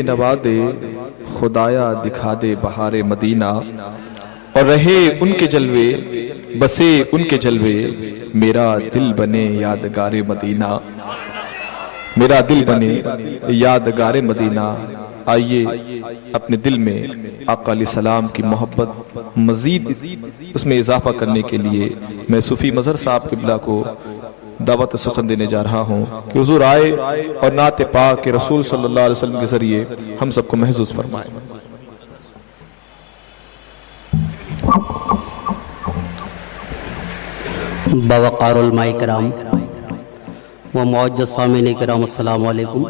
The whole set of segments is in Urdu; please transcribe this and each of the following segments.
نوازے خدایا دکھا دے بہار مدینہ، اور رہے ان کے جلوے بسے ان کے جلوے، میرا دل بنے یادگار مدینہ، میرا دل بنے یادگار مدینہ۔ آئیے اپنے دل میں آقا علیہ السلام کی محبت مزید اس میں اضافہ کرنے کے لیے میں صوفی مظہر صاحب قبلہ کو دعوت سخن دینے جا رہا ہوں کہ حضور آئے اور نعت پاک کے رسول صلی اللہ علیہ وسلم کے ذریعے ہم سب کو محظوظ فرمائے۔ باوقار علماء کرام و معزز سامعین کرام، السلام علیکم۔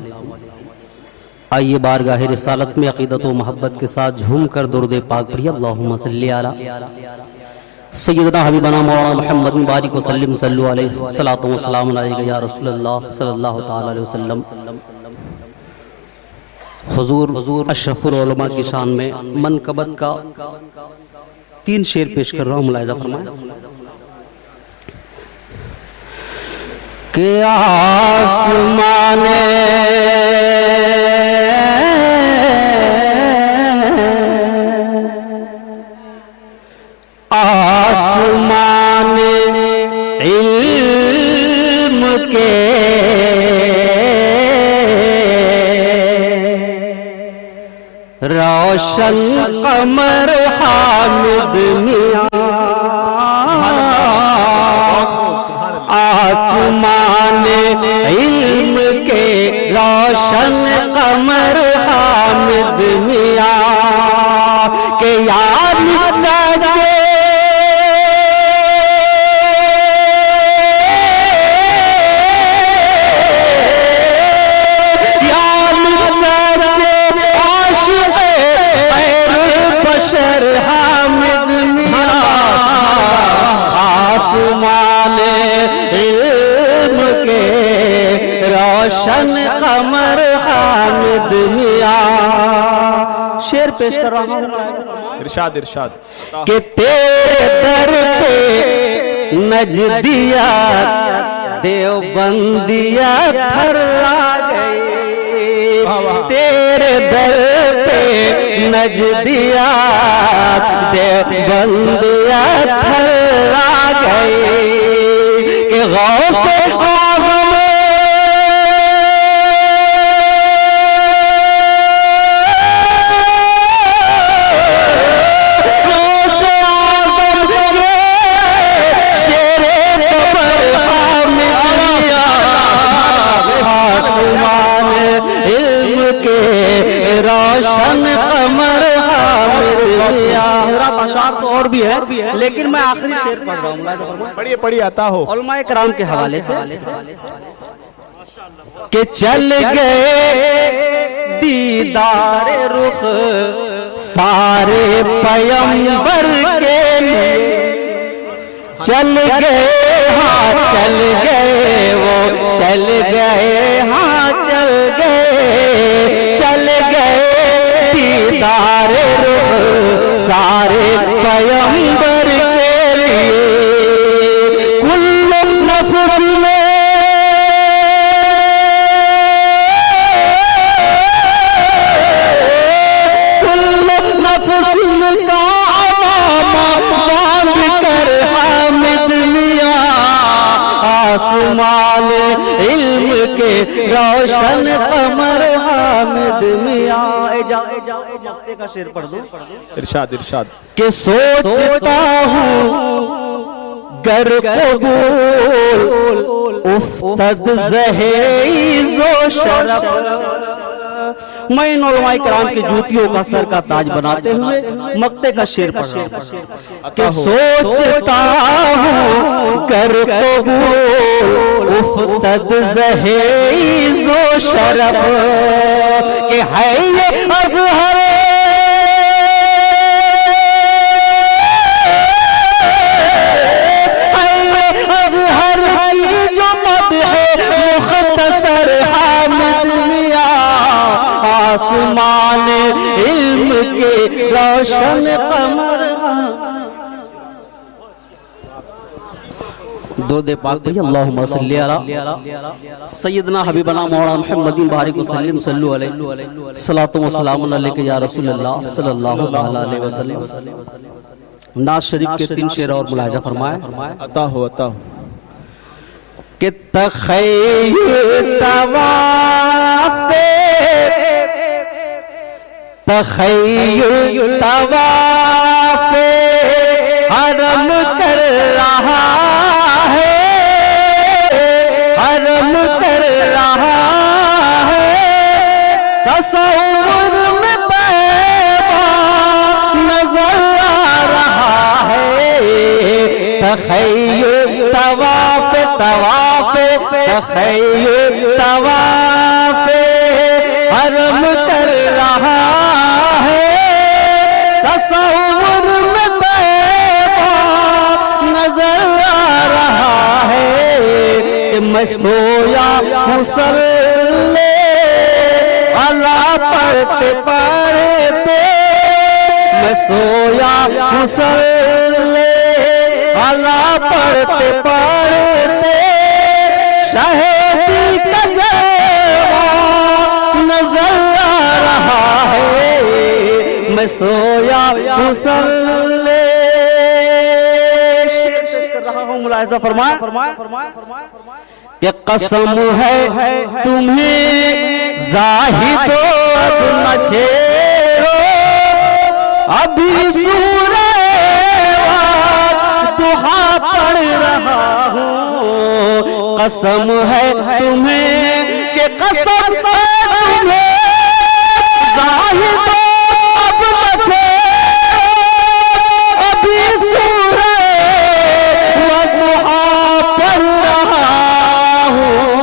آئیے بارگاہ رسالت میں عقیدت و محبت کے ساتھ جھوم کر درود پاک پڑھیے۔ اللہم صلی علی سیدنا حبیبنا مولانا محمد مبارک وسلم، صلو علیہ صلاۃ و سلام علیہ یا رسول اللہ صلی اللہ تعالی علیہ وسلم۔ حضور اشرف العلماء کی شان میں منقبت کا 3 شعر پیش کر رہا ہوں، ملاحظہ فرمائیں کہ آسمان علم کے روشن قمر حامد میاں، آسمان علم کے روشن قمر حامد میاں کہ یاد سجے روشن قمر حامد میاں۔ شعر پیش کر رہا ہوں، ارشاد کہ تیرے در پہ نجدیات دیوبندیات تھرا گئی، تیرے در پہ نجدیات دیوبندیات تھرا گئی کہ غوث اور بھی ہے، لیکن میں آخری شعر پڑھ رہا ہوں، پڑھیے عطا ہو علماء کرام کے حوالے سے کہ چل گئے دیدار رخ سارے پیمبر کے لیے، چل گئے ہاں چل گئے وہ چل گئے ہاں چل گئے، چل گئے دیدار رخ سارے پیمبر کے لیے، کل نفس میں کل نفس کا علامہ باندھ کر حامد میاں، آسمان علم کے روشن قمر حامد میاں۔ مقتے کا شعر پڑھ دو، ارشاد کہ سوچتا ہوں گر قبول افتد زہیز و شرف، میں ان علماء کرام کی جوتیوں کا سر کا تاج بناتے ہوئے مقتے کا شعر پڑھ رہا ہوں کہ سوچتا ہوں گر قبول افتد زہیز و شرف کہ ہے یہ اظہر آسمان علم کے روشن قمر درود پاک پڑھیے اللہم صلی علی سیدنا حبیبنا مولانا محمد بارک وسلم صلو علیہ صلاۃ و سلام علیک یا رسول اللہ صلی اللہ علیہ وسلم۔ ناز شریف کے 3 شعر اور ملاحظہ فرمائے۔ عطا ہو عطا ہو۔ کہ تخیل طواف حرم کر رہا ہے، حرم کر رہا ہے، تصور میں طیبہ نظر آ رہا ہے۔ تخیل طواف تخیل طواف حرم کر رہا ہے، تصور میں طیبہ نظر آ رہا ہے۔ کہ میں سویا مصلی اللہ پڑھتے پڑھتے، میں سویا مصلی اللہ پڑھتے پڑھتے، شہیدی کا جلوہ نظر آ رہا ہے۔ میں سویا مصلی کر رہا ہوں، ملاحظہ فرمائے کہ قسم ہے تمہیں زاہدو اب نہ چھیڑو، ابھی سورہ دہا پڑھ رہا ہوں۔ قسم ہے تمہیں کہ قسم ہے تمہیں زاہدو اب نہ چھیڑو، ابھی سورہ دہا پڑھ رہا ہوں۔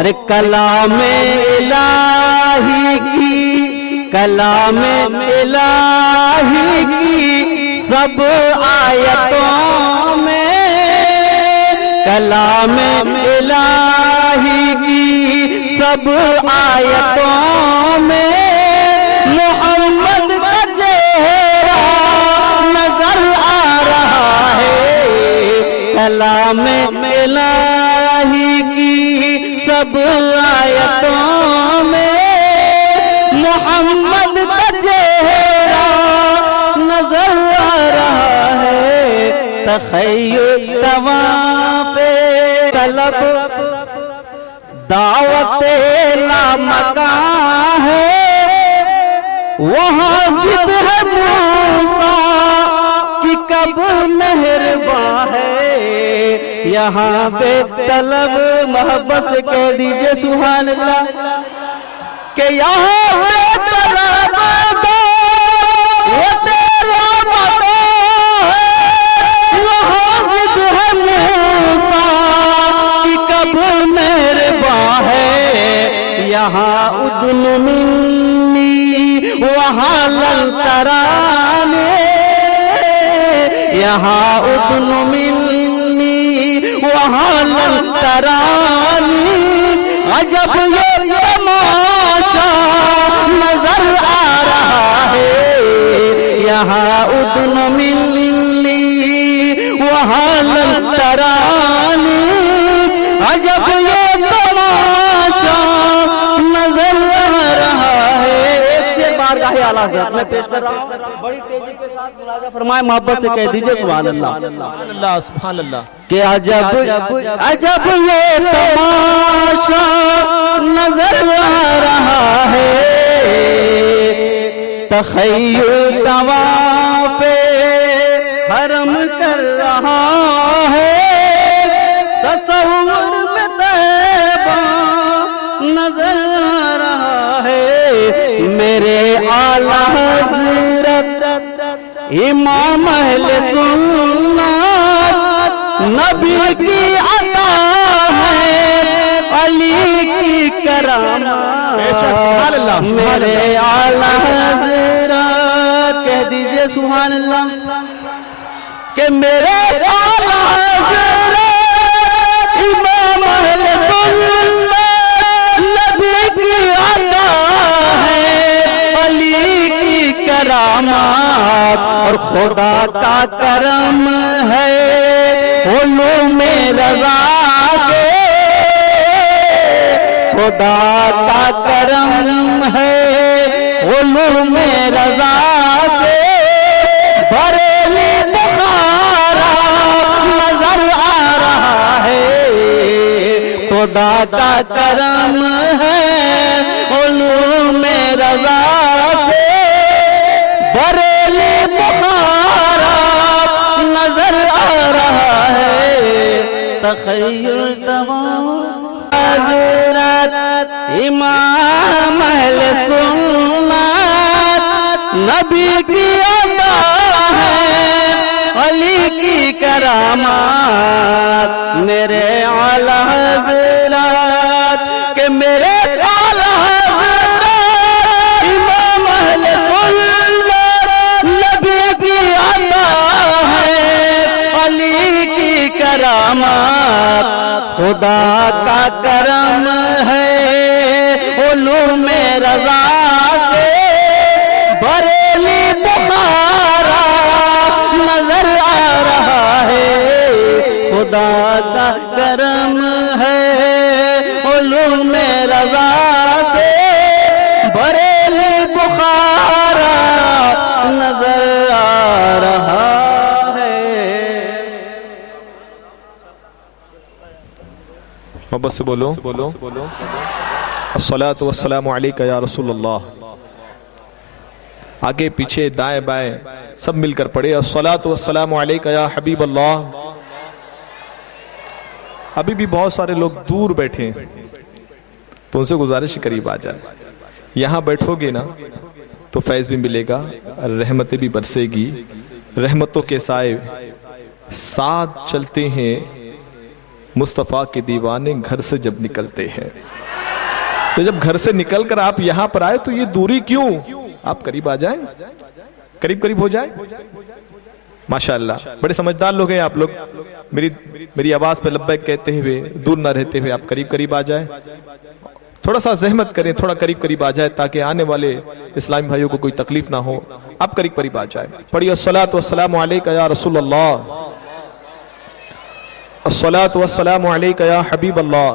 ارے کلام الہی کی، کلام الہی کی سب آیتوں میں، کلام الہی کی سب آیتوں میں محمد کا چہرہ نظر آ رہا ہے۔ کلام الہی کی سب آیتوں میں محمد کا چہرہ نظر آ رہا ہے۔ تخیل طواف طلب دعوت لامکاں ہے، وہاں ضد ہے موسیٰ کہ کب مہرباں ہے۔ یہاں بے طلب محبت سے کہہ دیجئے سبحان اللہ کہ یہاں بے طلب دو وہ تیرا مدد ہے، وہاں ضد ہے موسیٰ کہ کب مہرباں ہے۔ یہاں ادن منی وہاں لن ترانے، یہاں ادن منی وہاں لن ترانی، عجب یہ تماشا نظر آ رہا ہے۔ یہاں ادن منی وہاں لن ترانی، عجب یہ تماشا نظر آ رہا ہے۔ ایک شعر بارگاہ اعلیٰ حضرت میں پیش کر رہا ہوں، بڑی تیزی کے ساتھ ملاحظہ فرمائے، محبت سے کہہ دیجئے سبحان اللہ سبحان اللہ سبحان اللہ۔ کہ عجب عجب یہ تماشا نظر آ رہا ہے۔ تخیل طواف حرم کر رہا ہے، تصور میں طیبہ نظر آ رہا ہے۔ میرے اعلیٰ حضرت امام اہل سنت نبی کی عطا ہے، علی کی کرامات۔ میرے اعلیٰ حضرت کہہ دیجئے سبحان اللہ کہ میرے اعلیٰ حضرت امام اہل سنت نبی کی عطا ہے، علی کی کرامات۔ اور خدا کا کرم ہے علوم رضا سے خدا کا کرم ہے، علوم رضا سے بریلی بخارا نظر آ رہا ہے، خدا کا کرم ہے، علوم رضا سے بریلی بخارا نظر آ رہا ہے، تخیل تمام حضرت امام اہل سنت نبی کی عطا ہے، علی کی کرامات میرے اعلیٰ حضرات کہ میرے اعلیٰ حضرات امام اہل سنت نبی کی عطا ہے، علی کی کرامات خدا کا کرم ہے، علوم رضا سے بریلی بخارا نظر آ رہا ہے، خدا کا کرم ہے، علوم رضا سے بریلی بخارا نظر آ رہا ہے۔ محبت سے بولو الصلاۃ والسلام علیکہ یا رسول اللہ۔ آگے پیچھے دائیں بائیں سب مل کر پڑھے الصلاۃ والسلام علیکہ یا حبیب اللہ۔ ابھی بھی بہت سارے لوگ دور بیٹھے ہیں تو ان سے گزارش قریب آ جائے، یہاں بیٹھو گے نا تو فیض بھی ملے گا، رحمتیں بھی برسے گی، رحمتوں کے سائے ساتھ چلتے ہیں مصطفیٰ کے دیوانے گھر سے جب نکلتے ہیں۔ تو جب گھر سے نکل کر آپ یہاں پر آئے تو یہ دوری کیوں؟ آپ قریب آ جائیں، قریب ہو جائیں۔ ماشاءاللہ بڑے سمجھدار لوگ ہیں آپ لوگ، میری آواز پہ لبیک کہتے ہوئے دور نہ رہتے ہوئے آپ قریب آ جائیں، تھوڑا سا زحمت کریں، تھوڑا قریب آ جائے تاکہ آنے والے اسلامی بھائیوں کو کوئی تکلیف نہ ہو۔ آپ قریب آ جائیں، پڑھیے الصلاۃ والسلام علیکہ یا رسول اللہ، الصلاۃ والسلام علیکہ یا حبیب اللہ،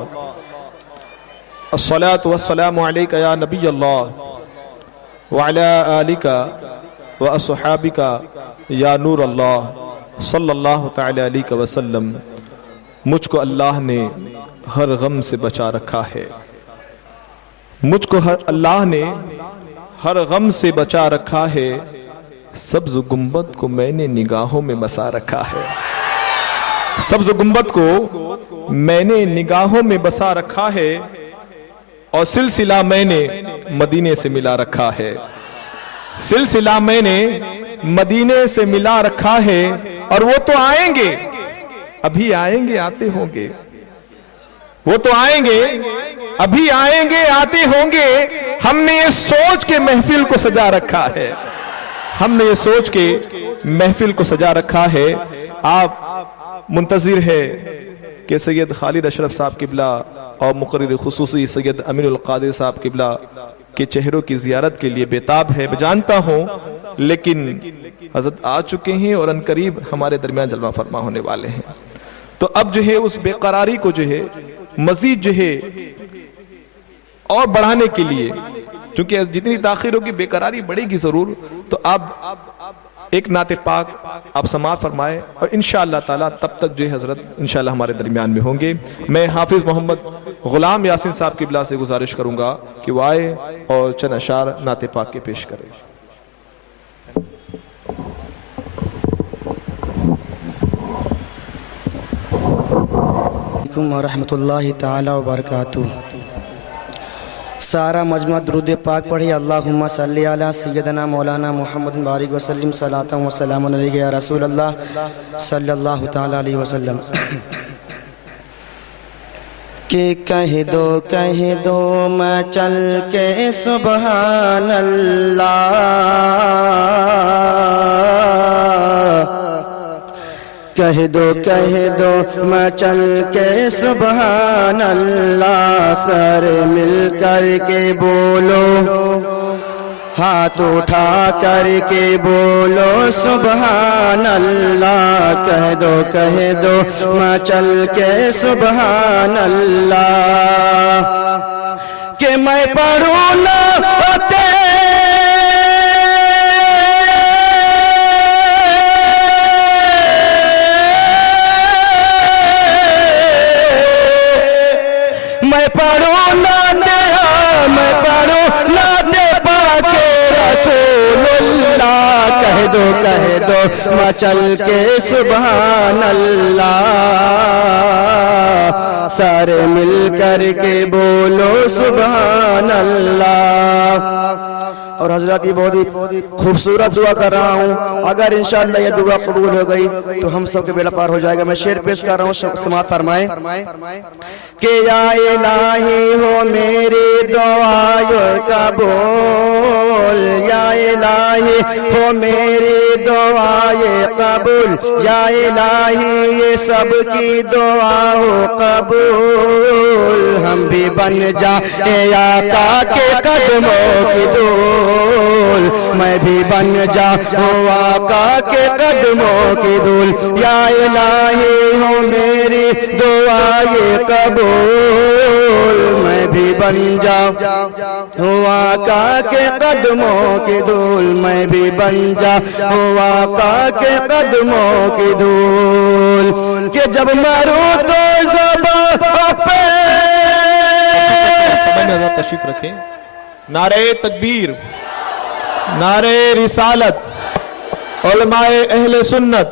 الصلاۃ والسلام علیکہ یا نبی اللہ، وعلی آلک واصحابک یا نور اللہ، صلی اللہ تعالی علیہ وسلم۔ مجھ کو اللہ نے ہر غم سے بچا رکھا ہے، مجھ کو اللہ نے ہر غم سے بچا رکھا ہے، سبز گنبد کو میں نے نگاہوں میں بسا رکھا ہے، سبز گنبد کو میں نے نگاہوں میں بسا رکھا ہے، اور سلسلہ میں نے مدینے سے ملا رکھا ہے، سلسلہ میں نے مدینے سے ملا رکھا ہے، اور وہ تو آئیں گے، ابھی آئیں گے آتے ہوں گے، وہ تو آئیں گے ابھی آئیں گے آتے ہوں گے، ہم نے یہ سوچ کے محفل کو سجا رکھا ہے، ہم نے یہ سوچ کے محفل کو سجا رکھا ہے۔ آپ منتظر ہے کہ سید خالد اشرف صاحب قبلہ اور مقرر خصوصی سید امین القادر صاحب قبلہ کے چہروں کی زیارت کے لیے بیتاب ہے، میں جانتا ہوں، لیکن حضرت آ چکے ہیں اور ان قریب ہمارے درمیان جلوہ فرما ہونے والے ہیں۔ تو اب جو ہے اس بے قراری کو جو ہے مزید جو ہے اور بڑھانے کے لیے، چونکہ جتنی تاخیر ہوگی بے قراری بڑھے گی ضرور، تو اب ایک نعت پاک آپ سماعت فرمائے، اور انشاءاللہ تعالیٰ تب تک جو ہے حضرت انشاءاللہ ہمارے درمیان میں ہوں گے۔ میں حافظ محمد غلام یاسین صاحب قبلہ سے گزارش کروں گا کہ وہ آئے اور چند اشعار نعت پاک کے پیش کریں۔ ورحمۃ اللہ تعالی وبرکاتہ۔ سارا مجمع درود پاک پڑھی۔ اللہم صلی علی سیدنا مولانا محمد بارک وسلم صلاۃ و سلام علیک یا رسول اللہ صلی اللہ تعالی علیہ وسلم۔ کہ کہہ دو میں چل کے سبحان اللہ، کہہ دو میں چل کے سبحان اللہ، سارے مل کر کے بولو ہاتھ اٹھا کر کے بولو سبحان اللہ، کہہ دو مچل کے سبحان اللہ، کہ میں پڑھوں نہ میں پڑھوں نہ دے پاک رسول اللہ، کہہ دو مچل کے سبحان اللہ، سارے مل کر کے بولو سبحان اللہ۔ اور حضرات یہ بہت ہی خوبصورت دعا کر رہا ہوں، اگر انشاءاللہ یہ دعا قبول ہو گئی تو ہم سب کے بیڑا پار ہو جائے گا۔ میں شعر پیش کر رہا ہوں، سماعت فرمائیں کہ یا الہی ہو میری دعائیں قبول، یا الہی ہو میری دعائیں قبول، یا الہی یہ سب کی دعا ہو قبول، ہم بھی بن جائیں آقا کے قدموں کی دھول، میں بھی بن جاؤں آقا کے قدموں کی دھول، یا الہی ہو میری دعائیں قبول، میں بھی بن جاؤں آقا کے قدموں کی دھول، میں بھی بن جاؤں آقا کے قدموں کی دھول، کہ جب مروں تو زبان پہ تشریف رکھیں۔ نعرہ تکبیر، نعرہ رسالت، علماء اہل سنت،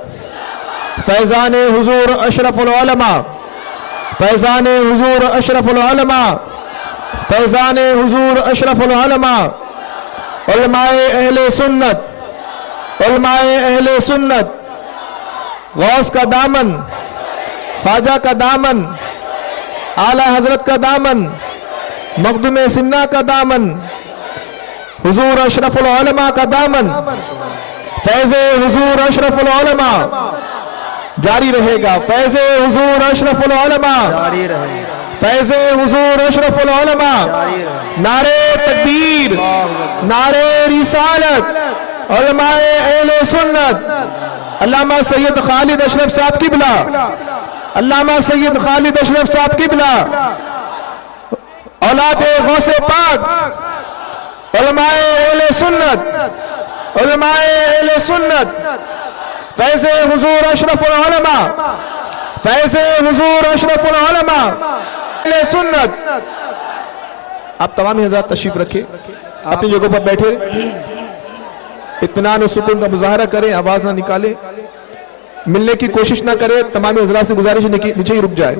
فیضان حضور اشرف العلماء، فیضان حضور اشرف العلماء، فیضان حضور اشرف العلماء، علماء اہل سنت، علماء اہل سنت، غوث کا دامن، خواجہ کا دامن، اعلیٰ حضرت کا دامن، مخدوم سمنا کا دامن، حضور اشرف العلماء کا دامن، فیض حضور اشرف العلماء جاری رہے گا، فیض حضور اشرف العلماء جاری رہے، فیض حضور اشرف العلماء، نعرہ تکبیر، نعرہ رسالت، علماء اہل سنت، علامہ سید خالد اشرف صاحب قبلہ، علامہ سید خالد اشرف صاحب قبلہ، اولاد غوث پاک، علماء اہل سنت، علماء اہل سنت، فیض حضور اشرف العلماء، فیض حضور اشرف العلماء، اہل سنت۔ آپ تمام حضرات تشریف رکھیں، اپنی جگہوں پر بیٹھے، اطمینان و سکون کا مظاہرہ کریں، آواز نہ نکالیں، ملنے کی کوشش نہ کریں، تمام حضرات سے گزارش ہے کہ نیچے ہی رک جائے،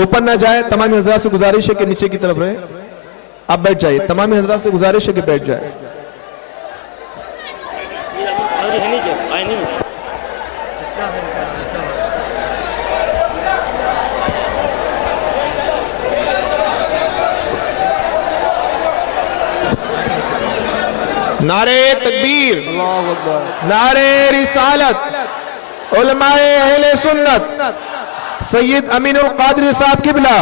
اوپر نہ جائے، تمام حضرات سے گزارش ہے کہ نیچے کی طرف رہے، آپ بیٹھ جائیے، تمام حضرات سے گزارش ہے کہ بیٹھ جائے۔ نعرہ تکبیر، نعرہ رسالت، علماء اہل سنت، سید امین القادری صاحب قبلہ،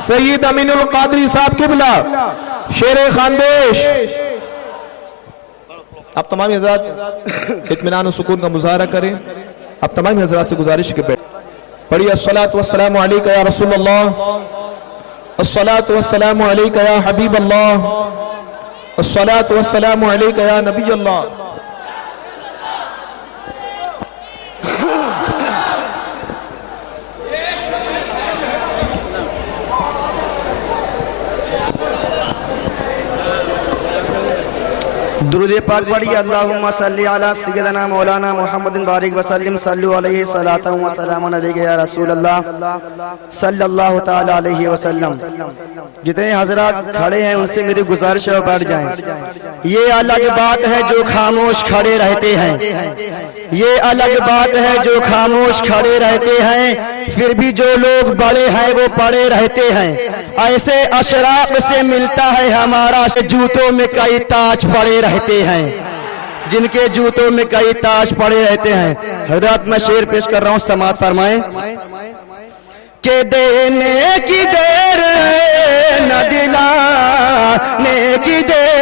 سید امین القادری صاحب قبلہ، شیر خاندیش۔ آپ تمام حضرات اطمینان و سکون کا مظاہرہ کریں، آپ تمام حضرات سے گزارش کے بیٹھ پڑھیے، الصلاۃ والسلام علیکہ یا رسول اللہ، الصلاۃ والسلام علیکہ یا حبیب اللہ، الصلاۃ والسلام علیکہ یا نبی اللہ۔ درود پاک پڑھیے، اللہم صلی علی سیدنا مولانا محمد بارک وسلم، صلو علیہ صلاۃ و سلام علیکہ یا رسول اللہ صلی اللہ تعالی علیہ وسلم۔ جتنے حضرات کھڑے ہیں ان سے میری گزارش ہے بیٹھ جائیں۔ یہ الگ بات ہے جو خاموش کھڑے رہتے ہیں، یہ الگ بات ہے جو خاموش کھڑے رہتے ہیں، پھر بھی جو لوگ بڑے ہیں وہ پڑے رہتے ہیں۔ ایسے اشراق سے ملتا ہے ہمارا، جوتوں میں کئی تاج پڑے رہتے ہیں، جن کے جوتوں میں کئی تاج پڑے رہتے ہیں۔ حضرات میں شعر پیش کر رہا ہوں، سماعت فرمائیں کہ دینے کی دیر ہے نہ دلانے کی دیر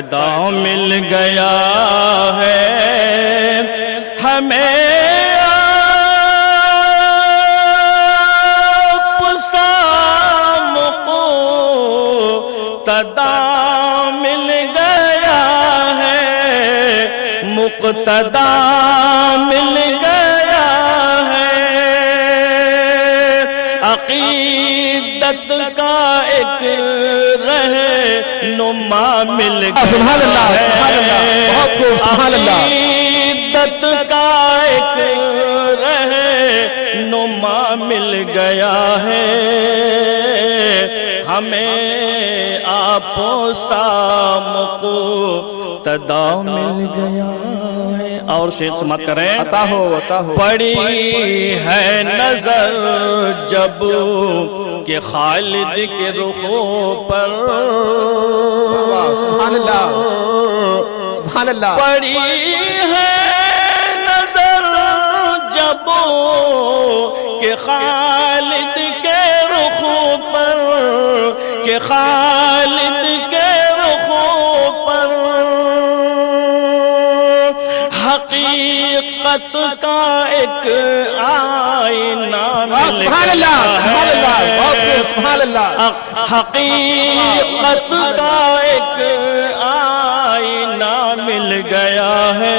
مقتدا مل گیا ہے ہمیں مقتدا مل گیا ہے عقیدت کا ایک رہنما مل گیا سبحان اللہ سبحان اللہ بہت خوب سبحان اللہ عقیدت کا ایک رہنما مل گیا ہے ہمیں آپ سا مقتدا مل گیا ہے اور شیخ سماعت کریں عطا ہو پڑی ہے نظر جب کہ خالد کے رخوں پر سبحان اللہ سبحان اللہ پڑی ہے نظر جب کہ خالد کے رخوں پر کہ خالد کے حقیقت کا ایک آئینہ مل سبحان اللہ سبحان اللہ بہت خوب سبحان اللہ حقیقت کا ایک آئینہ مل گیا ہے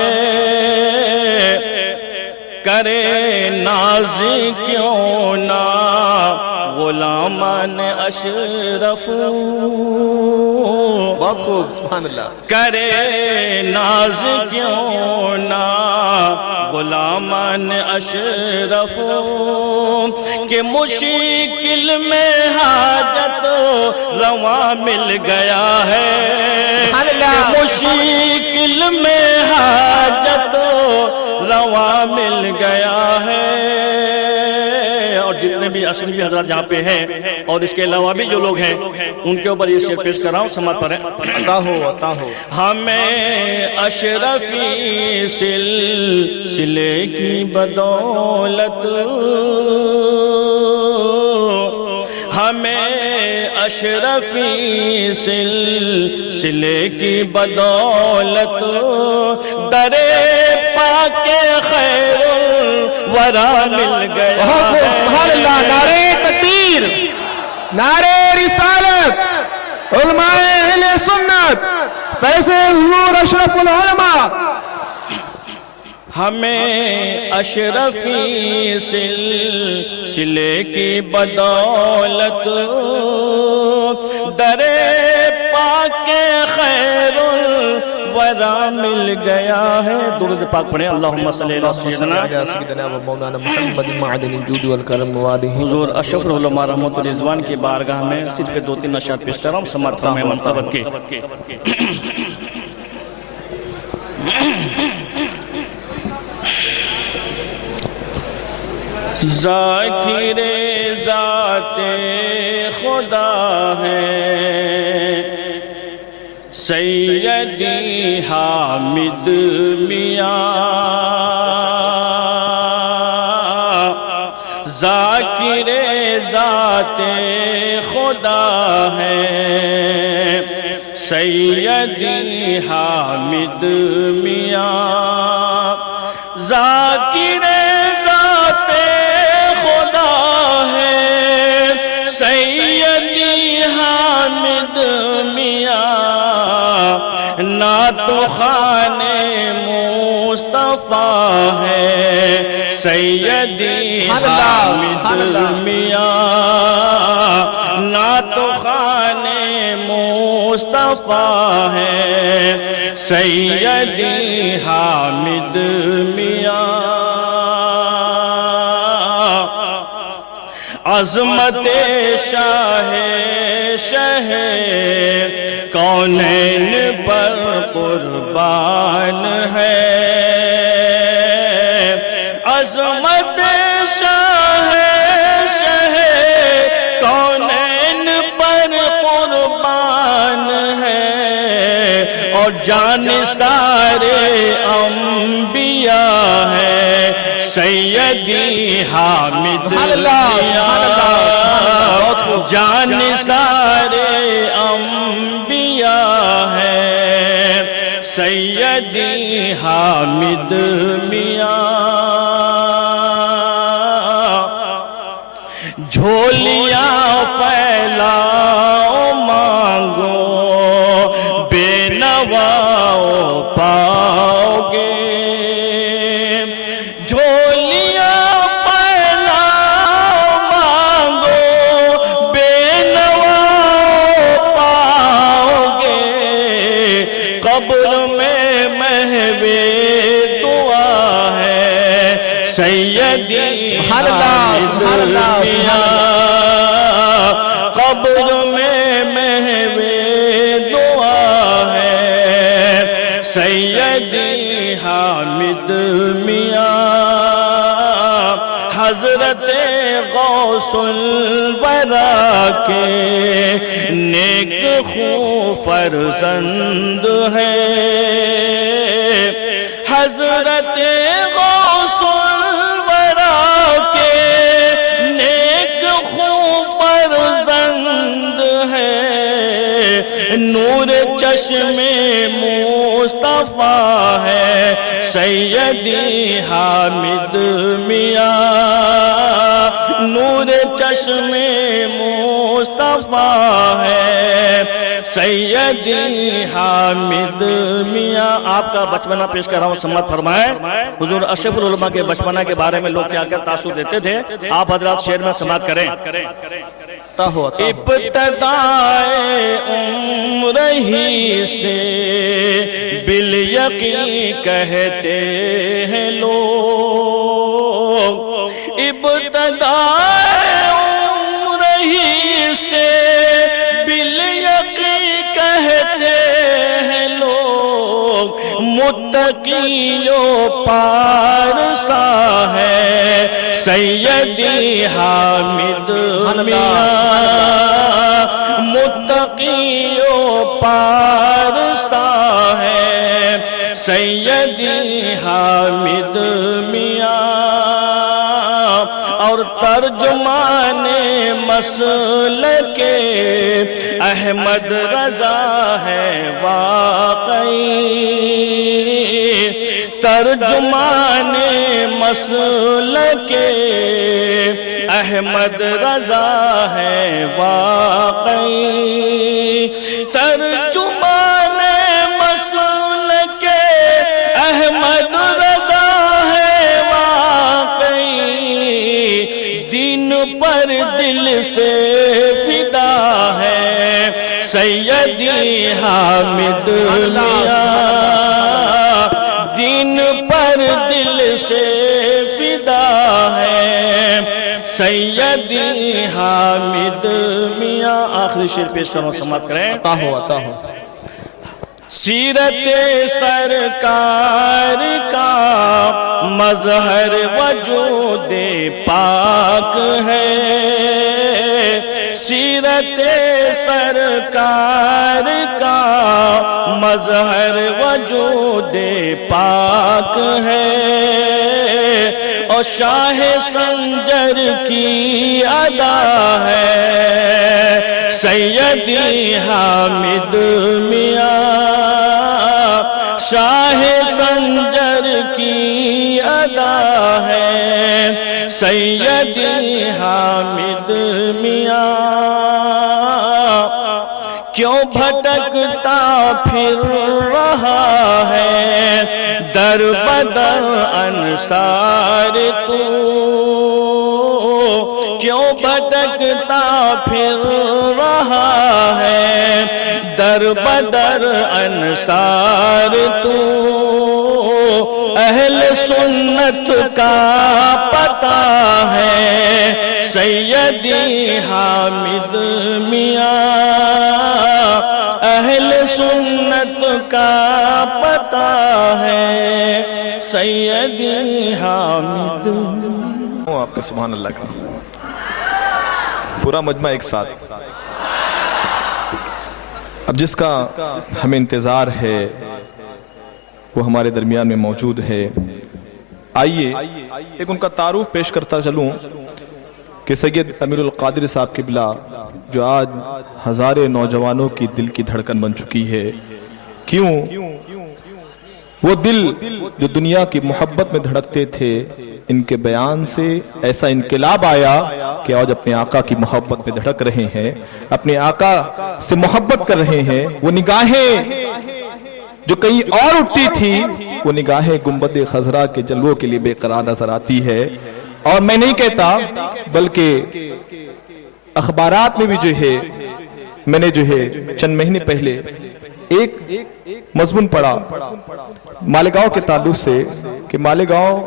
کرے ناز کیوں نہ غلامان اشرف بہت خوب سبحان اللہ کرے ناز کیوں نہ غلامان اشرف کہ مشکل میں حاجت روا مل گیا ہے کہ مشکل میں حاجت روا مل گیا ہے اور جتنے بھی اشرفی حضرات یہاں پہ ہیں اور اس کے علاوہ بھی جو لوگ ہیں ان کے اوپر یہ شعر پیش کر رہا ہوں سماعت پر عطا ہو ہمیں اشرفی سلسلے کی بدولت ہمیں اشرفی سلسلے کی بدولت درے پاک خیر الورا مل گیا بہت خوب سبحان اللہ نعرہ تکبیر نعرہ رسالت علماء اہل سنت فیض حضور اشرف العلماء ہمیں اشرفی سلسلے کی بدولت درے پاک خیر الورا مل گیا ہے درود پاک پڑھیں اللہم صلی اللہ علیہ وسلم سیدنا و مولانا محمد معدن الجود والکرم وآلہ حضور اشرف العلماء رحمت الرضوان کی بارگاہ میں صرف 2-3 اشعار پیش کر رہا ہوں سماعت فرمائیں منتبت کے ذاکر ذات خدا ہے سیدی حامد میاں ذاکر ذات خدا ہے سیدی حامد میاں ذاکر ذات خدا ہے سیدی حامد میاں نعت خوان مصطفیٰ ہے سیدی حامد میاں نعت خوان مصطفیٰ ہے سیدی حامد میاں عظمت شاہ کونین پر قربان ہے عظمت شاہ کونین پر قربان ہے اور جان سارے انبیاء ہے سیدی حامد جان سارے انبیاء ہے حامد میاں جھولیاں پھیلاؤ مانگو بے نواؤ پاؤ گے جھولیاں پھیلاؤ مانگو بے نواؤ پاؤ گے قبر میں محو دعا ہے سیدی حامد میاں قبر میں محو دعا ہے سیدی حامد میاں حضرت غوث الورا کے نیک خوں فرزند ہے حضرت غوث الورا کے نیک خوں فرزند ہے نور چشم مصطفیٰ ہے سیدی حامد میاں نور چشم مصطفیٰ ہے سیدی حامد میاں آپ کا بچپنا پیش کر رہا ہوں سماعت فرمائیں حضور اشرف العلماء کے بچپنا کے بارے میں لوگ کیا کیا تاثر دیتے تھے آپ حضرات شعر میں سماعت کریں ابتدائے عمر ہی سے بالیقین کہتے ہیں لوگ ابتدائے عمر ہی سے بالیقین کہتے ہیں لوگ متقی و پارسا ہے سیدی حامد میاں متقی و پارسا ہے سیدی حامد میاں اور ترجمان مسلک احمد رضا ہے واقعی ترجمان مسلک احمد رضا ہے واقعی ترجمان مسلک احمد رضا ہے واقعی دین پر دل سے فدا ہے سیدی حامد میاں دین پر دل سے فدا ہے سیدی حامد میاں آخری شعر پیش کرنا سماعت کریں عطا ہو سیرت سرکار کا مظہر وجود پاک ہے سیرت سرکار کا مظہر وجود پاک ہے اور شاہ سنجر کی ادا ہے سیدی حامد میاں شاہ سنجر کی ادا ہے سیدی حامد میاں کیوں بھٹکتا پھر رہا ہے در بدر انصار تو کیوں بھٹکتا پھر رہا ہے در بدر انصار تو اہل سنت کا پتہ ہے سیدی حامد میاں اہل سنت کا پتہ ہے سیدی حامد آپ کا سبحان اللہ کا پورا مجمع ایک ساتھ اب جس کا ہمیں انتظار ہے وہ ہمارے درمیان میں موجود ہے آئیے ایک ان کا تعارف پیش کرتا چلوں کہ سید امیر القادر صاحب قبلہ جو آج ہزارے نوجوانوں کی دل کی دھڑکن بن چکی ہے کیوں وہ دل جو دنیا کی محبت میں دھڑکتے تھے، ان کے بیان سے ایسا انقلاب آیا کہ آج اپنے آقا کی محبت میں دھڑک رہے ہیں، اپنے آقا سے محبت کر رہے ہیں۔ وہ نگاہیں جو کہیں اور اٹھتی تھی، وہ نگاہیں گنبد خضرا کے جلووں کے لیے بے قرار نظر آتی ہے۔ اور میں نہیں کہتا، بلکہ اخبارات میں بھی جو ہے، میں نے جو ہے چند مہینے پہلے ایک مضمون پڑھا مالیگاؤں کے تعلق سے، کہ مالیگاؤں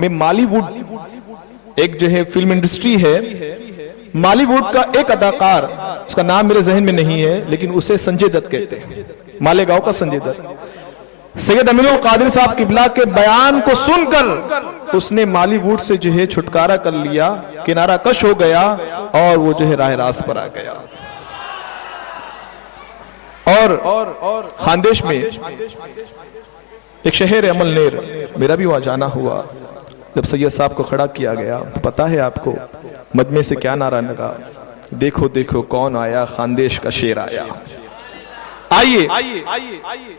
میں مالی ووڈ ایک جو ہے فلم انڈسٹری ہے، مالی ووڈ کا ایک اداکار، اس کا نام میرے ذہن میں نہیں ہے، لیکن اسے سنجے دت کہتے ہیں، مالیگاؤں کا سنجے دت۔ سید امین القادری صاحب قبلہ کے بیان کو سن کر اس نے مالی ووڈ سے جو ہے چھٹکارا کر لیا، کنارہ کش ہو گیا اور وہ جو ہے راہ راست پر آ گیا۔ اور خاندیش میں ایک شہر ہے عمل نیر، میرا بھی وہاں جانا ہوا۔ جب سید صاحب کو کھڑا کیا گیا تو پتا ہے آپ کو مجمع سے کیا نعرہ لگا؟ دیکھو دیکھو کون آیا، خاندیش کا شیر آیا۔ آئیے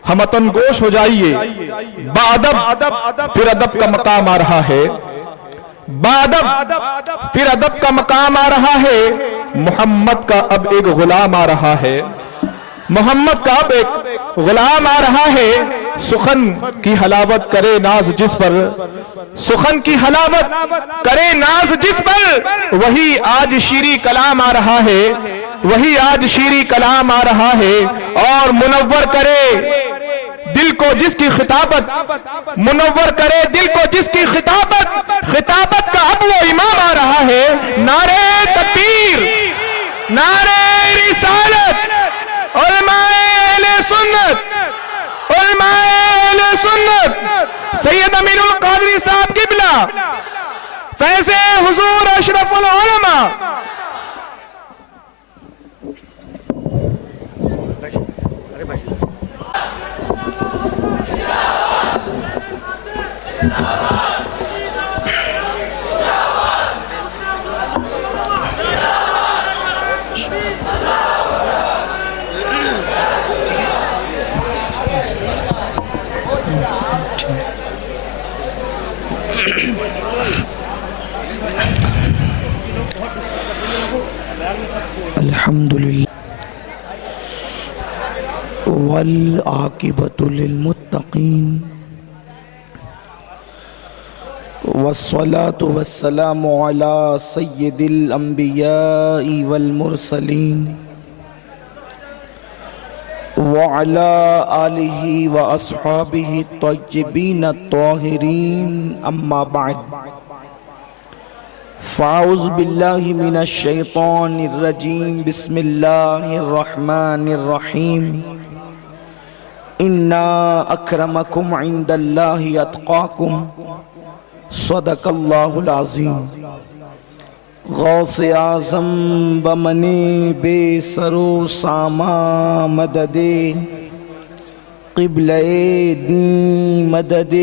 ہم وطن گوش ہو جائیے، بادب پھر ادب کا مقام آ رہا ہے، بادب پھر ادب کا مقام آ رہا ہے، محمد کا اب ایک غلام آ رہا ہے، محمد کا اب ایک غلام آ رہا ہے۔ سخن کی حلاوت کرے ناز جس پر، سخن کی حلاوت کرے ناز جس پر، وہی آج شیریں کلام آ رہا ہے، وہی آج شیریں کلام آ رہا ہے۔ اور منور کرے دل کو جس کی خطابت، منور کرے دل کو جس کی خطابت، خطابت کا اب وہ امام آ رہا ہے۔ نعرہ تکبیر، نعرہ رسالت، علماء اہل سنت، علماء اہل سنت، سید امین القادری صاحب قبلہ، فیض حضور اشرف العلماء۔ الحمدللہ والعاقبۃ للمتقین والصلاة والسلام علی سید الانبیاء والمرسلین وعلی آلہ واصحابہ الطیبین الطاہرین، اما بعد، فاعوذ باللہ من الشیطان الرجیم، بسم اللہ الرحمن الرحیم، انا اکرمکم عند اللہ اتقاکم، صدق اللہ العظیم۔ غوث اعظم بمن بے سر و ساما مدد، قبلہ دین مدد،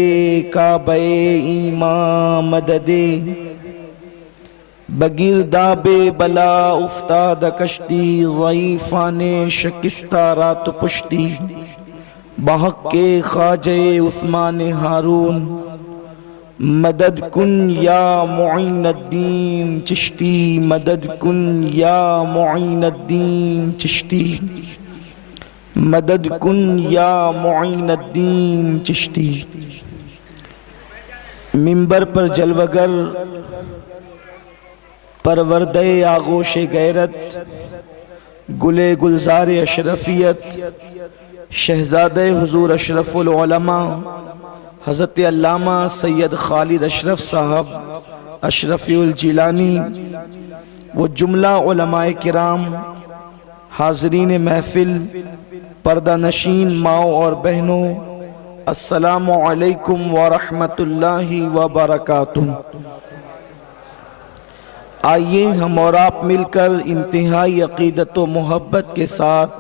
کعبہ ایمان مدد، بگرداب بلا افتاد کشتی، ضعیفان شکستہ رات پشتی، بحق کے خواجہ عثمان ہارون، مدد کن یا معین الدین چشتی، مدد کن یا معین الدین چشتی، مدد کن یا معین الدین چشتی۔ منبر پر جلوگر، پروردہ آغوش غیرت، گلے گلزار اشرفیت، شہزادہ حضور اشرف العلماء حضرت علامہ سید خالد اشرف صاحب اشرفی الجیلانی و جملہ علماء کرام، حاضرین محفل، پردہ نشین ماؤں اور بہنوں، السلام علیکم ورحمۃ اللہ وبرکاتہ۔ آئیے ہم اور آپ مل کر انتہائی عقیدت و محبت کے ساتھ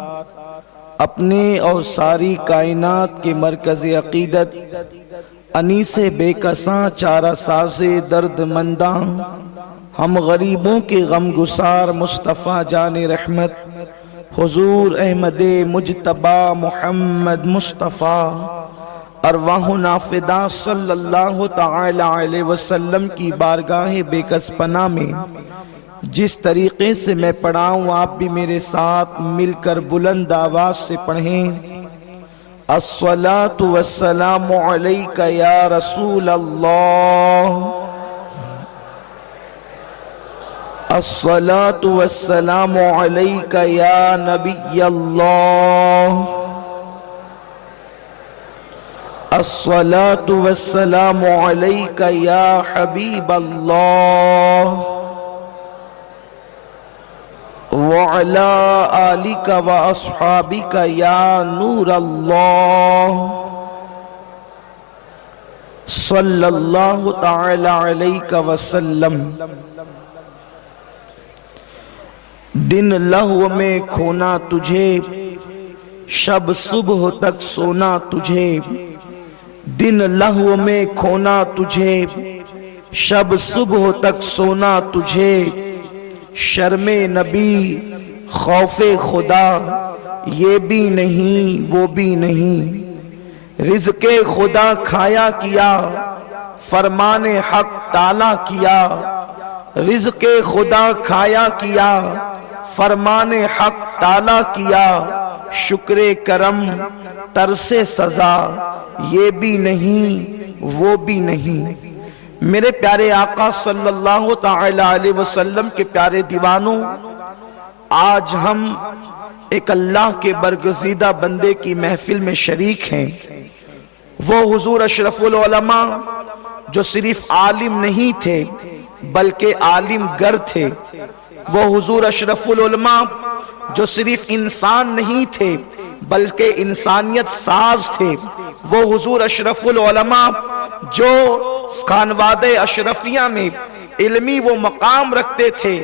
اپنے اور ساری کائنات کے مرکز عقیدت، انیس بے کساں چارہ ساز درد منداں، ہم غریبوں کے غم گسار مصطفیٰ جان رحمت، حضور احمد مجتبی محمد مصطفیٰ ارواح نافدہ صلی اللہ تعالی علیہ وسلم کی بارگاہ بے کس پناہ میں جس طریقے سے میں پڑھا ہوں آپ بھی میرے ساتھ مل کر بلند آواز سے پڑھیں۔ الصلاة والسلام علیک یا رسول اللہ، الصلاة والسلام علیک یا نبی اللہ، الصلاة والسلام علیک یا حبیب اللہ، وعلا آلک واصحابک یا نور اللہ، صلی اللہ تعالی علیک وسلم۔ دن لہو میں کھونا تجھے، شب صبح تک سونا تجھے، دن لہو میں کھونا تجھے، شب صبح تک سونا تجھے، شرم نبی خوف خدا یہ بھی نہیں وہ بھی نہیں، رزق خدا کھایا کیا فرمان حق ٹالا کیا، رزق خدا کھایا کیا فرمان حق ٹالا کیا، شکر کرم ترس سزا یہ بھی نہیں وہ بھی نہیں۔ میرے پیارے آقا صلی اللہ تعالی علیہ وسلم کے پیارے دیوانوں، آج ہم ایک اللہ کے برگزیدہ بندے کی محفل میں شریک ہیں۔ وہ حضور اشرف العلماء جو صرف عالم نہیں تھے بلکہ عالم گر تھے، وہ حضور اشرف العلماء جو صرف انسان نہیں تھے بلکہ انسانیت ساز تھے، وہ حضور اشرف العلماء جو خانواد اشرفیہ میں علمی وہ مقام رکھتے تھے۔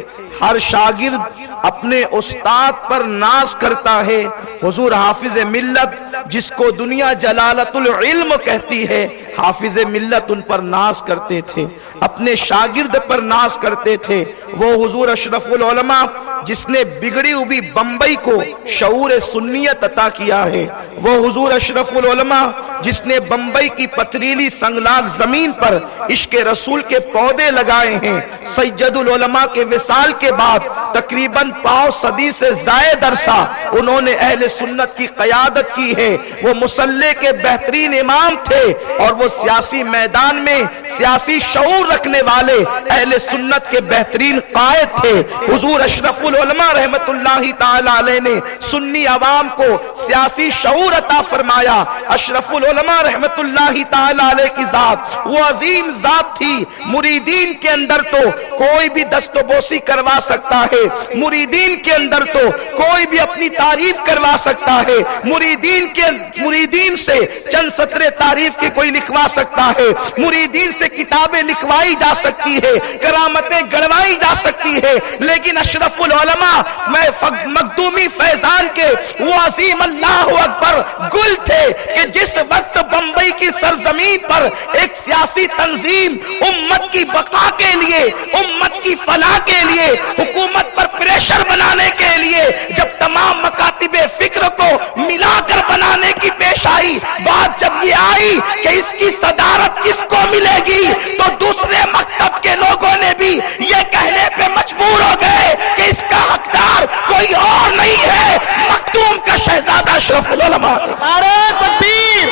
ہر شاگرد اپنے استاد پر ناز کرتا ہے۔ حضور حافظ ملت جس کو دنیا جلالت العلم کہتی ہے، حافظ ملت ان پر ناز کرتے تھے، اپنے شاگرد پر ناز کرتے تھے۔ وہ حضور اشرف العلماء جس نے بگڑی ہوئی بمبئی کو شعور سنیت عطا کیا ہے، وہ حضور اشرف العلماء جس نے بمبئی کی پتریلی سنگلاگ زمین پر عشق رسول کے پودے لگائے ہیں۔ سید العلماء کے وصال کے بعد تقریباً 5 صدی سے زائد عرصہ انہوں نے اہل سنت کی قیادت کی ہے۔ وہ مصلی کے بہترین امام تھے اور وہ سیاسی میدان میں سیاسی شعور رکھنے والے اہل سنت کے بہترین قائد تھے۔ حضور اشرف العلماء رحمت اللہ تعالی علیہ نے سنی عوام کو سیاسی شعور عطا فرمایا۔ اشرف العلماء رحمت اللہ تعالی علیہ کی ذات وہ عظیم ذات تھی، مریدین کے اندر تو کوئی بھی دست و بوسی کروا سکتا ہے، مریدین کے اندر تو کوئی بھی اپنی تعریف کروا سکتا ہے، مریدین سے چند سطرے تعریف کی کوئی لکھوا سکتا ہے، مریدین سے کتابیں لکھوائی جا سکتی ہے، کرامتیں گڑوائی جا سکتی ہے، لیکن اشرف العلماء میں مخدومی فیضان کے وہ عظیم اللہ اکبر گل تھے کہ جس وقت بمبئی کی سرزمین پر ایک سیاسی تنظیم امت کی بقا کے لیے، امت کی فلاح کے لیے، حکومت پر پریشر بنانے کے لیے جب تمام مکاتب فکر کو ملا کر بنانے کی پیش آئی، بات جب یہ آئی کہ اس کی صدارت کس کو ملے گی، تو دوسرے مکتب کے لوگوں نے بھی یہ کہنے پہ مجبور ہو گئے کہ اس کا حقدار کوئی اور نہیں ہے، مخدوم کا شہزادہ اشرف العلماء۔ نعرہ تکبیر،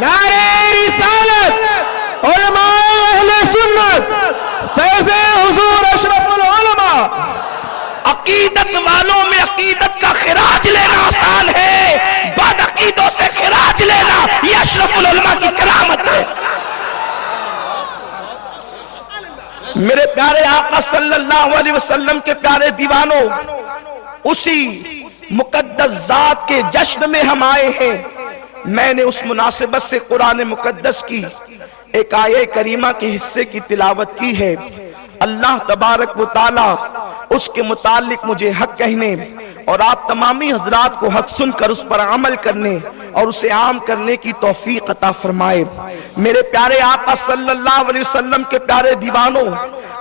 نعرہ رسالت، علماء اہل سنت، فیض حضور اشرف العلماء۔ عقیدت والوں میں عقیدت کا خراج لینا آسان ہے، بعد عقیدوں سے خراج لینا یہ اشرف العلماء کی کرامت ہے۔ میرے پیارے آقا صلی اللہ علیہ وسلم کے پیارے دیوانوں، اسی مقدس ذات کے جشن میں ہم آئے ہیں۔ میں نے اس مناسبت سے قرآن مقدس کی ایک آیہ کریمہ کے حصے کی تلاوت کی ہے۔ اللہ تبارک و تعالی اس کے متعلق مجھے حق کہنے اور آپ تمامی حضرات کو حق سن کر اس پر عمل کرنے اور اسے عام کرنے کی توفیق عطا فرمائے۔ میرے پیارے آقا صلی اللہ علیہ وسلم کے پیارے دیوانوں،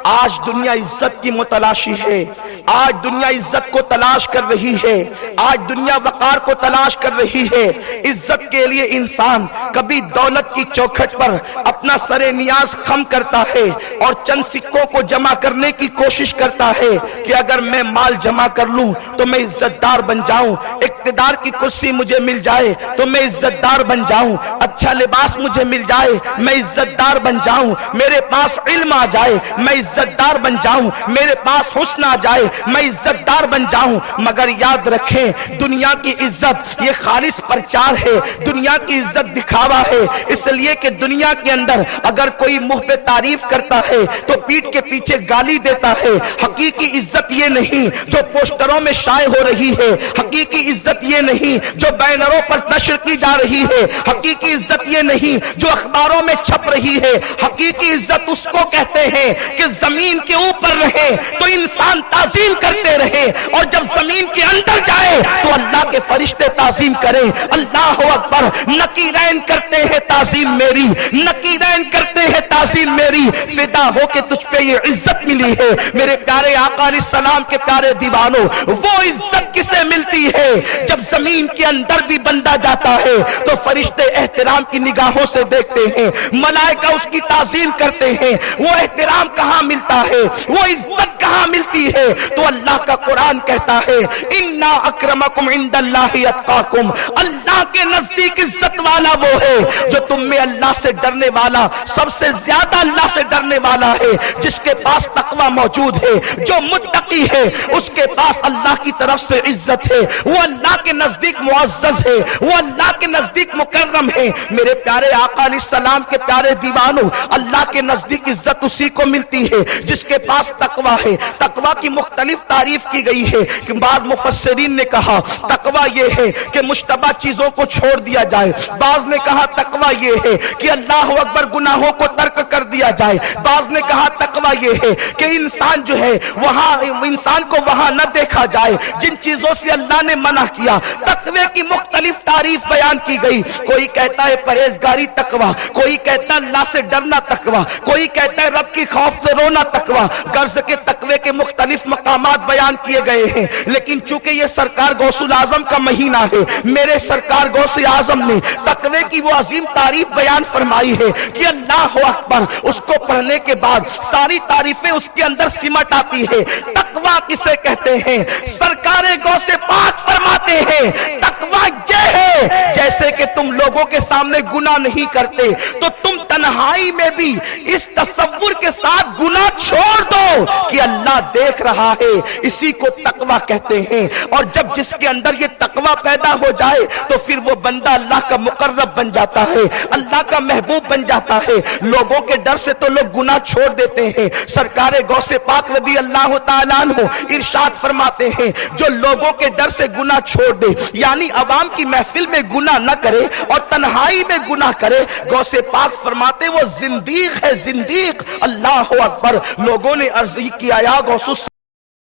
آج دنیا عزت کی متلاشی ہے، آج دنیا عزت کو تلاش کر رہی ہے، آج دنیا وقار کو تلاش کر رہی ہے۔ عزت کے لیے انسان کبھی دولت کی چوکھٹ پر اپنا سر نیاز خم کرتا ہے اور چند سکوں کو جمع کرنے کی کوشش کرتا ہے کہ اگر میں مال جمع کر لوں تو میں عزت دار بن جاؤں، اقتدار کی کرسی مجھے مل جائے تو میں عزت دار بن جاؤں، اچھا لباس مجھے مل جائے میں عزت دار بن جاؤں، میرے پاس علم آ جائے میں عزت دار بن جاؤں، میرے پاس حسن آ جائے میں عزت دار بن جاؤں۔ مگر یاد رکھیں دنیا کی عزت یہ خالص پرچار ہے، دنیا کی عزت دکھاوا ہے، اس لیے کہ دنیا کے اندر اگر کوئی منہ پہ تعریف کرتا ہے تو پیٹھ کے پیچھے گالی دیتا ہے۔ حقیقی عزت یہ نہیں جو پوسٹروں میں شائع ہو رہی ہے، حقیقی عزت یہ نہیں جو بینروں پر نشر کی جا رہی ہے، حقیقی عزت یہ نہیں جو اخباروں میں چھپ رہی ہے۔ حقیقی عزت اس کو کہتے ہیں کہ زمین کے اوپر رہے تو انسان تعظیم کرتے رہے، اور جب زمین کے اندر جائے تو اللہ کے فرشتے تعظیم کریں۔ اللہ اکبر، نکیرین کرتے ہیں تعظیم میری، نکیرین کرتے ہیں تعظیم میری، فدا ہو کہ تجھ پہ یہ عزت ملی ہے۔ میرے پیارے آقا علیہ السلام کے پیارے دیوانوں، وہ عزت کسے ملتی ہے جب زمین کے اندر بھی بندہ جاتا ہے تو فرشتے احترام کی نگاہوں سے دیکھتے ہیں، ملائکہ اس کی تعظیم کرتے ہیں۔ وہ احترام کہاں ملتا ہے، وہ عزت کہاں ملتی ہے؟ تو اللہ کا قرآن کہتا ہے اِنَّا أَكْرَمَكُمْ عِنْدَ اللَّهِ أَتْقَاكُمْ، اللہ کے نزدیک عزت والا وہ ہے جو تم میں اللہ سے ڈرنے والا، سب سے زیادہ اللہ سے ڈرنے والا ہے، جس کے پاس تقوی موجود ہے، جو متقی ہے اس کے پاس اللہ کی طرف سے عزت ہے، وہ اللہ کے نزدیک معزز ہے، وہ اللہ کے نزدیک مکرم ہے۔ میرے پیارے آقا علیہ السلام کے پیارے دیوانوں، اللہ کے نزدیک عزت اسی کو ملتی ہے جس کے پاس تقوی ہے۔ تقوی کی مختلف تعریف کی گئی ہے کہ بعض مفسرین نے کہا تقوی یہ ہے کہ مشتبہ چیزوں کو چھوڑ دیا جائے، بعض نے کہا تقوی یہ ہے کہ اللہ اکبر گناہوں کو ترک کر دیا جائے، بعض نے کہا تقوی یہ ہے کہ انسان جو ہے وہاں انسان کو وہاں نہ دیکھا جائے جن چیزوں سے اللہ نے منع کیا۔ تقوی کی مختلف تعریف بیان کی گئی، کوئی کہتا ہے پرہیزگاری تقوی، کوئی کہتا ہے اللہ سے ڈرنا تقوی، کوئی کہتا ہے رب کی خوف سے رونا تقوی۔ غرض کے تقوی کے مختلف مقامات بیان کیے گئے ہیں، لیکن چونکہ یہ سرکار غوث الاعظم کا مہینہ ہے، میرے سرکار غوث اعظم نے تقوی کی وہ عظیم تعریف بیان فرمائی ہے کہ اللہ اکبر، اس کو پڑھنے کے بعد ساری تعریفیں اس کے اندر سمٹ آتی ہے۔ تقوی کسے کہتے ہیں؟ سرکار غوث پاک فرماتے ہیں تقوی یہ ہے جیسے کہ تم لوگوں کے سامنے گناہ نہیں کرتے تو تم تنہائی میں بھی اس تصور کے ساتھ گناہ چھوڑ دو کہ اللہ دیکھ رہا ہے، اسی کو تقوی کہتے ہیں۔ اور جب جس کے اندر یہ تقوی پیدا ہو جائے تو پھر وہ بندہ اللہ کا مقرب بن جاتا ہے، اللہ کا محبوب بن جاتا ہے۔ لوگوں کے ڈر سے تو لوگ گناہ چھوڑ دیتے ہیں۔ سرکار غوث پاک رضی اللہ تعالیٰ عنہ ارشاد فرماتے ہیں جو لوگوں کے ڈر سے گناہ چھوڑ دے، یعنی عوام کی محفل میں گناہ نہ کرے اور تنہائی میں گناہ کرے، غوث پاک فرماتے وہ زندیق ہے، زندیق۔ اللہ اکبر۔ لوگوں نے عرض کیا یا غوث